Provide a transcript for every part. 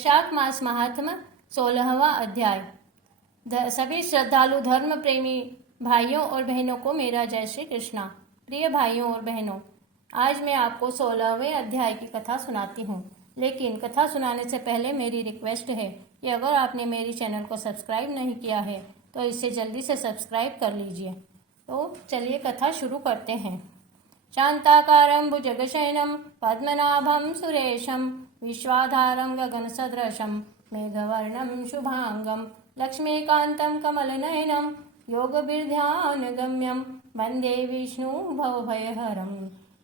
वैशाख मास महात्म 16वां अध्याय। सभी श्रद्धालु धर्म प्रेमी भाइयों और बहनों को मेरा जय श्री कृष्णा। प्रिय भाइयों और बहनों, आज मैं आपको 16वें अध्याय की कथा सुनाती हूँ। लेकिन कथा सुनाने से पहले मेरी रिक्वेस्ट है कि अगर आपने मेरी चैनल को सब्सक्राइब नहीं किया है तो इसे जल्दी से सब्सक्राइब कर लीजिए। तो चलिए कथा शुरू करते हैं। शांताकारं भुजगशयनं पद्मनाभं सुरेशं विश्वाधारं गगनसदृशं मेघवर्णं शुभांगं लक्ष्मीकान्तं कमलनयनं योगभिर्ध्यानगम्यं वन्दे विष्णु भवभयहरं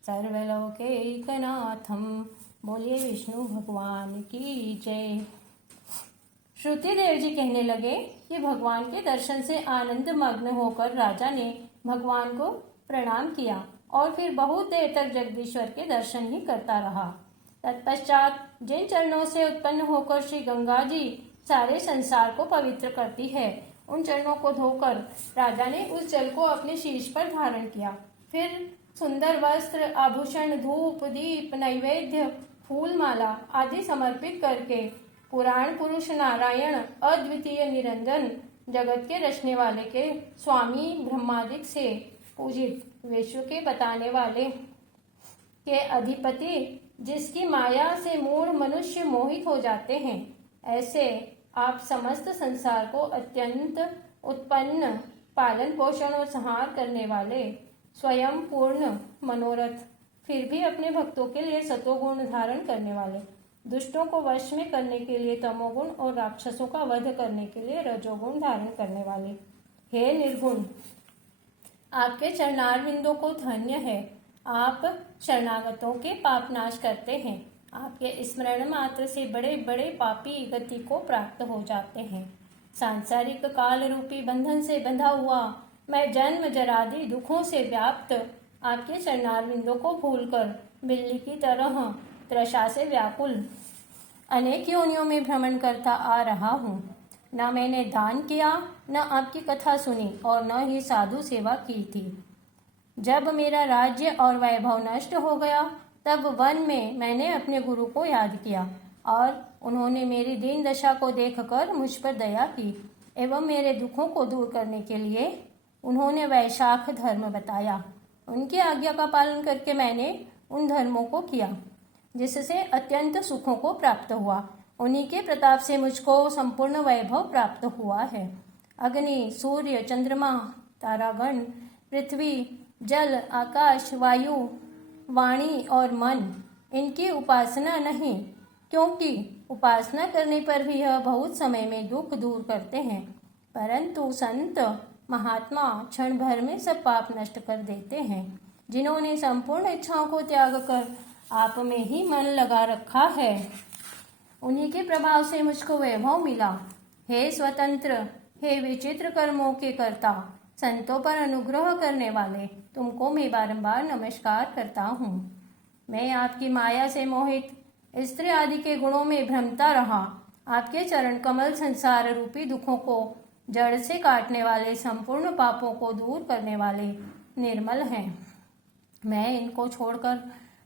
सर्वलोकैकनाथं। बोलिए विष्णु भगवान की जय। श्रुतिदेव जी कहने लगे कि भगवान के दर्शन से आनंद मग्न होकर राजा ने भगवान को प्रणाम किया और फिर बहुत देर तक जगदीश्वर के दर्शन ही करता रहा। तत्पश्चात जिन चरणों से उत्पन्न होकर श्री गंगा जी सारे संसार को पवित्र करती है, उन चरणों को धोकर राजा ने उस जल को अपने शीश पर धारण किया। फिर सुंदर वस्त्र, आभूषण, धूप, दीप, नैवेद्य, फूल माला आदि समर्पित करके पुराण पुरुष नारायण, अद्वितीय निरंजन, जगत के रचने वाले के स्वामी ब्रह्मादिक से पूजित, विश्व के बताने वाले के अधिपति, जिसकी माया से मूढ़ मनुष्य मोहित हो जाते हैं, ऐसे आप समस्त संसार को अत्यंत उत्पन्न, पालन पोषण और संहार करने वाले, स्वयं पूर्ण मनोरथ, फिर भी अपने भक्तों के लिए सतोगुण धारण करने वाले, दुष्टों को वश में करने के लिए तमोगुण और राक्षसों का वध करने के लिए रजोगुण धारण करने वाले, हे निर्गुण, आपके चरणारविंदों को धन्य है। आप शरणागतों के पाप नाश करते हैं। आपके स्मरण मात्र से बड़े बड़े पापी गति को प्राप्त हो जाते हैं। सांसारिक काल रूपी बंधन से बंधा हुआ मैं जन्म जरादि दुखों से व्याप्त आपके चरणारविंदों को भूलकर बिल्ली की तरह तृषा से व्याकुल अनेक योनियों में भ्रमण करता आ रहा हूँ। न मैंने दान किया, न आपकी कथा सुनी और न ही साधु सेवा की थी। जब मेरा राज्य और वैभव नष्ट हो गया, तब वन में मैंने अपने गुरु को याद किया और उन्होंने मेरी दीन दशा को देखकर मुझ पर दया की एवं मेरे दुखों को दूर करने के लिए उन्होंने वैशाख धर्म बताया। उनकी आज्ञा का पालन करके मैंने उन धर्मों को किया जिससे अत्यंत सुखों को प्राप्त हुआ। उन्हीं के प्रताप से मुझको संपूर्ण वैभव प्राप्त हुआ है। अग्नि, सूर्य, चंद्रमा, तारागण, पृथ्वी, जल, आकाश, वायु, वाणी और मन, इनकी उपासना नहीं, क्योंकि उपासना करने पर भी यह बहुत समय में दुख दूर करते हैं, परंतु संत महात्मा क्षण भर में सब पाप नष्ट कर देते हैं। जिन्होंने संपूर्ण इच्छाओं को त्याग कर आप में ही मन लगा रखा है, उन्हीं के प्रभाव से मुझको वैभव मिला। हे स्वतंत्र, हे विचित्र कर्मों के कर्ता, संतों पर अनुग्रह करने वाले, तुमको मैं बारंबार नमस्कार करता हूँ। मैं आपकी माया से मोहित स्त्री आदि के गुणों में भ्रमता रहा। आपके चरण कमल संसार रूपी दुखों को जड़ से काटने वाले, संपूर्ण पापों को दूर करने वाले निर्मल हैं। मैं इनको छोड़कर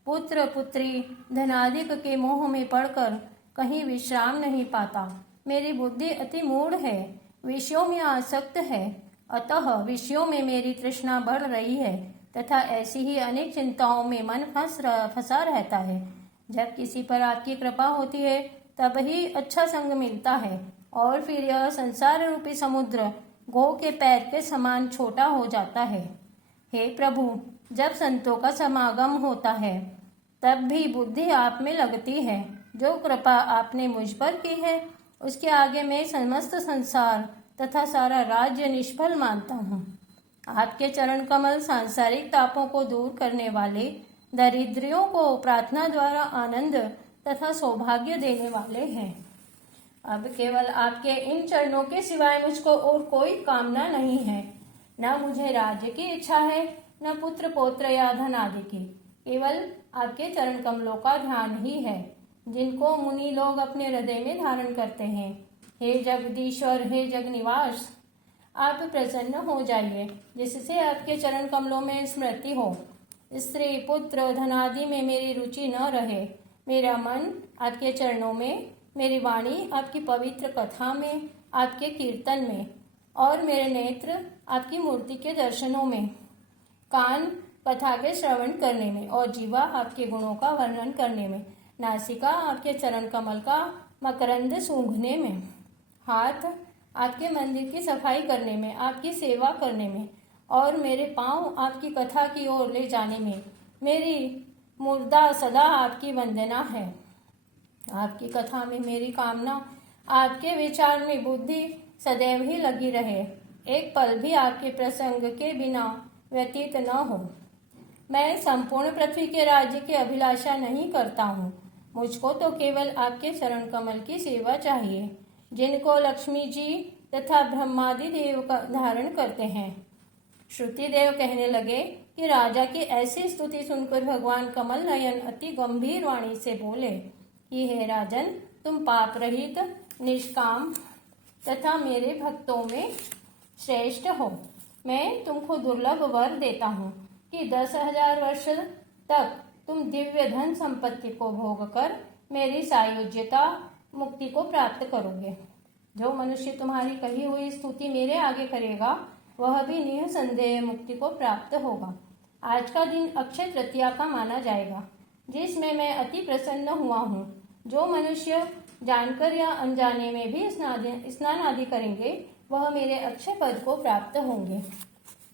पुत्र पुत्री धनादिक के मोह में पड़कर कहीं विश्राम नहीं पाता। मेरी बुद्धि अति मूढ़ है, विषयों में आसक्त है, अतः विषयों में मेरी तृष्णा बढ़ रही है तथा ऐसी ही अनेक चिंताओं में मन फंसा रहता है। जब किसी पर आपकी कृपा होती है तब ही अच्छा संग मिलता है और फिर यह संसार रूपी समुद्र गो के पैर के समान छोटा हो जाता है। हे प्रभु, जब संतों का समागम होता है तब भी बुद्धि आप में लगती है। जो कृपा आपने मुझ पर की है उसके आगे मैं समस्त संसार तथा सारा राज्य निष्फल मानता हूँ। आपके चरण कमल सांसारिक तापों को दूर करने वाले, दरिद्रियों को प्रार्थना द्वारा आनंद तथा सौभाग्य देने वाले हैं। अब केवल आपके इन चरणों के सिवाय मुझको और कोई कामना नहीं है। न मुझे राज्य की इच्छा है, न पुत्र पौत्र या धन आदि की, केवल आपके चरण कमलों का ध्यान ही है, जिनको मुनि लोग अपने हृदय में धारण करते हैं। हे जगदीश्वर, हे जगनिवास, आप प्रसन्न हो जाइए, जिससे आपके चरण कमलों में स्मृति हो। स्त्री पुत्र धनादि में मेरी रुचि न रहे। मेरा मन आपके चरणों में मेरी वाणी आपकी पवित्र कथा में, आपके कीर्तन में, और मेरे नेत्र आपकी मूर्ति के दर्शनों में, कान कथा के श्रवण करने में, और जीवा आपके गुणों का वर्णन करने में, नासिका आपके चरण कमल का मकरंद सूंघने में, हाथ आपके मंदिर की सफाई करने में, आपकी सेवा करने में, और मेरे पांव आपकी कथा की ओर ले जाने में। मेरी मुर्दा सदा आपकी वंदना है। आपकी कथा में मेरी कामना, आपके विचार में बुद्धि सदैव ही लगी रहे। एक पल भी आपके प्रसंग के बिना व्यतीत न हो। मैं संपूर्ण पृथ्वी के राज्य की अभिलाषा नहीं करता हूँ। मुझको तो केवल आपके चरण कमल की सेवा चाहिए, जिनको लक्ष्मी जी तथा ब्रह्मादि देव का धारण करते हैं। श्रुति देव कहने लगे कि राजा की ऐसी स्तुति सुनकर भगवान कमल नयन अति गंभीर वाणी से बोले कि हे राजन, तुम पाप रहित, निष्काम तथा मेरे भक्तों में श्रेष्ठ हो। मैं तुमको दुर्लभ वर देता हूँ कि 10,000 वर्ष तक तुम दिव्य धन संपत्ति को भोग कर मेरी सायुज्यता मुक्ति को प्राप्त करोगे। जो मनुष्य तुम्हारी कही हुई स्तुति मेरे आगे करेगा, वह भी निसंदेह मुक्ति को प्राप्त होगा। आज का दिन अक्षय तृतीया का माना जाएगा, जिसमें मैं अति प्रसन्न हुआ हूँ। जो मनुष्य जानकर या अनजाने में भी स्नान आदि करेंगे, वह मेरे अक्षय पद को प्राप्त होंगे।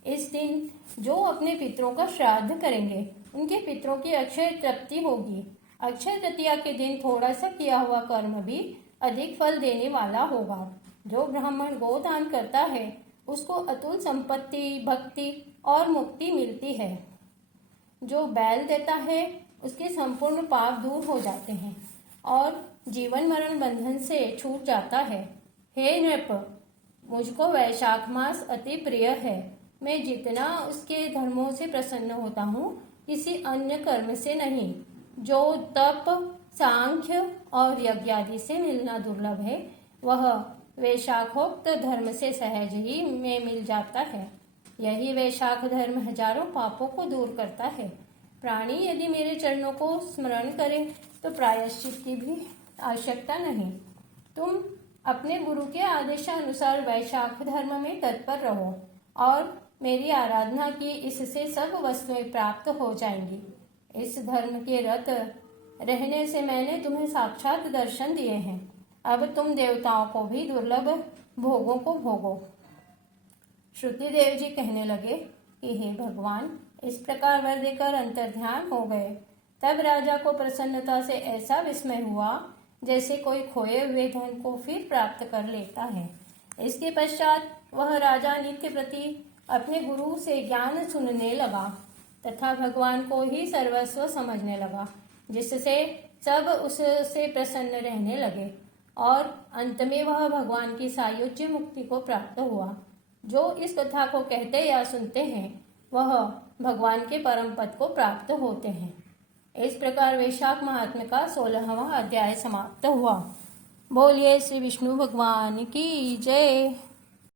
इस दिन जो अपने पितरों का श्राद्ध करेंगे, उनके पितरों की अक्षय तृप्ति होगी। अक्षय तृतीया के दिन थोड़ा सा किया हुआ कर्म भी अधिक फल देने वाला होगा। जो ब्राह्मण गोदान करता है, उसको अतुल संपत्ति, भक्ति और मुक्ति मिलती है। जो बैल देता है, उसके संपूर्ण पाप दूर हो जाते हैं और जीवन मरण बंधन से छूट जाता है। हे नृप, मुझको वैशाख मास अति प्रिय है। मैं जितना उसके धर्मों से प्रसन्न होता हूँ, किसी अन्य कर्म से नहीं। जो तप, सांख्य और यज्ञ आदि से मिलना दुर्लभ है, वह वैशाखोक्त धर्म से सहज ही में मिल जाता है। यही वैशाख धर्म हजारों पापों को दूर करता है। प्राणी यदि मेरे चरणों को स्मरण करे तो प्रायश्चित की भी आवश्यकता नहीं। तुम अपने गुरु के आदेशानुसार वैशाख धर्म में तत्पर रहो और मेरी आराधना की, इससे सब वस्तुएं प्राप्त हो जाएंगी। इस धर्म के रत रहने से मैंने तुम्हें साक्षात दर्शन दिए हैं। अब तुम देवताओं को भी दुर्लभ भोगों को भोगो। श्रुति देव जी कहने लगे कि हे भगवान, इस प्रकार वर देकर अंतर्ध्यान हो गए। तब राजा को प्रसन्नता से ऐसा विस्मय हुआ जैसे कोई खोए हुए धन को फिर प्राप्त कर लेता है। इसके पश्चात वह राजा नित्य प्रति अपने गुरु से ज्ञान सुनने लगा तथा भगवान को ही सर्वस्व समझने लगा, जिससे सब उससे प्रसन्न रहने लगे और अंत में वह भगवान की सायुज्य मुक्ति को प्राप्त हुआ। जो इस कथा को कहते या सुनते हैं, वह भगवान के परम पद को प्राप्त होते हैं। इस प्रकार वैशाख महात्म्य का 16वां अध्याय समाप्त हुआ। बोलिए श्री विष्णु भगवान की जय।